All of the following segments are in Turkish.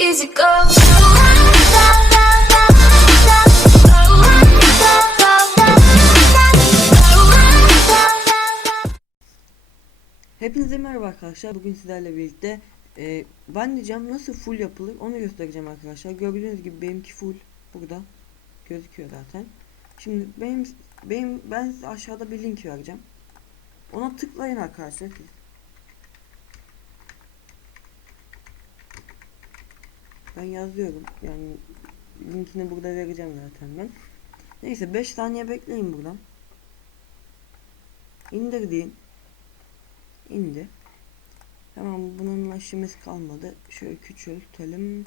easy go. Hepinize merhaba arkadaşlar. Bugün sizlerle birlikte e, ben diyeceğim nasıl full yapılır onu göstereceğim arkadaşlar. Gördüğünüz gibi benimki full burada gözüküyor zaten. Şimdi benim benim ben size aşağıda bir link vereceğim. Ona tıklayın arkadaşlar Ben yazıyorum. Yani linkini burada vereceğim zaten ben. Neyse 5 saniye bekleyin buradan. İndir deyin indi. Hemen bununla işimiz kalmadı. Şöyle küçültelim.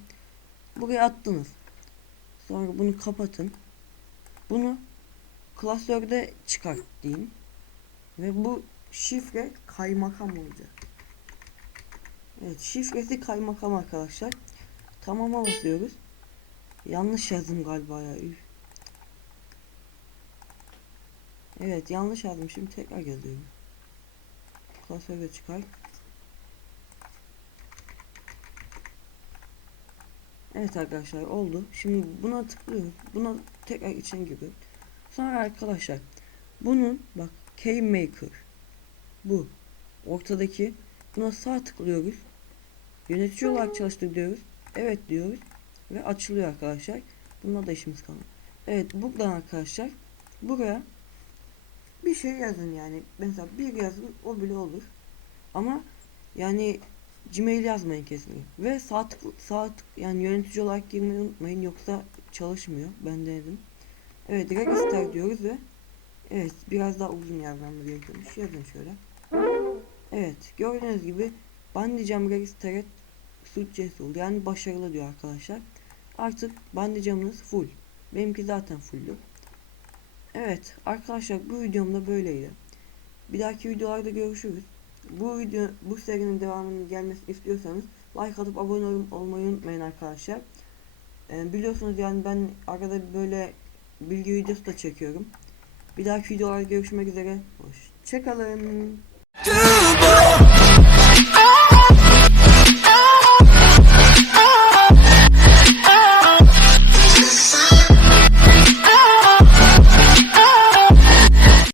Buraya attınız. Sonra bunu kapatın. Bunu klasörde çıkart deyin. Ve bu şifre kaymakam olacak. Evet şifresi kaymakam arkadaşlar. Tamama basıyoruz. Yanlış yazdım galiba ya. Üf. Evet yanlış yazdım. Şimdi tekrar yazıyorum. Klasöre çıkar. Evet arkadaşlar oldu. Şimdi buna tıklıyoruz. Buna tekrar içine giriyoruz. Sonra arkadaşlar bunun bak Keymaker bu ortadaki buna sağ tıklıyoruz. Yönetici olarak çalıştır diyoruz. Evet diyoruz ve açılıyor arkadaşlar. Bununla da işimiz kalmadı. Evet buradan arkadaşlar buraya bir şey yazın yani. Mesela bir yazın o bile olur. Ama yani Gmail yazmayın kesinlikle. Ve sağ tık, sağ tık, yani yönetici olarak girmeyi unutmayın yoksa çalışmıyor. Ben denedim. Evet register diyoruz ve evet biraz daha uzun yazmamız gerekiyormuş. Yazın şöyle. Evet gördüğünüz gibi ben diyeceğim register successful yani başarılı diyor arkadaşlar. Artık bandicamınız full. Benimki zaten fulldü. Evet arkadaşlar bu videomda böyleydi. Bir dahaki videolarda görüşürüz. Bu video bu serinin devamının gelmesini istiyorsanız like atıp abone ol- olmayı unutmayın arkadaşlar. Ee, biliyorsunuz yani ben arada böyle bilgi videosu da çekiyorum. Bir dahaki videolarda görüşmek üzere. Hoşçakalın.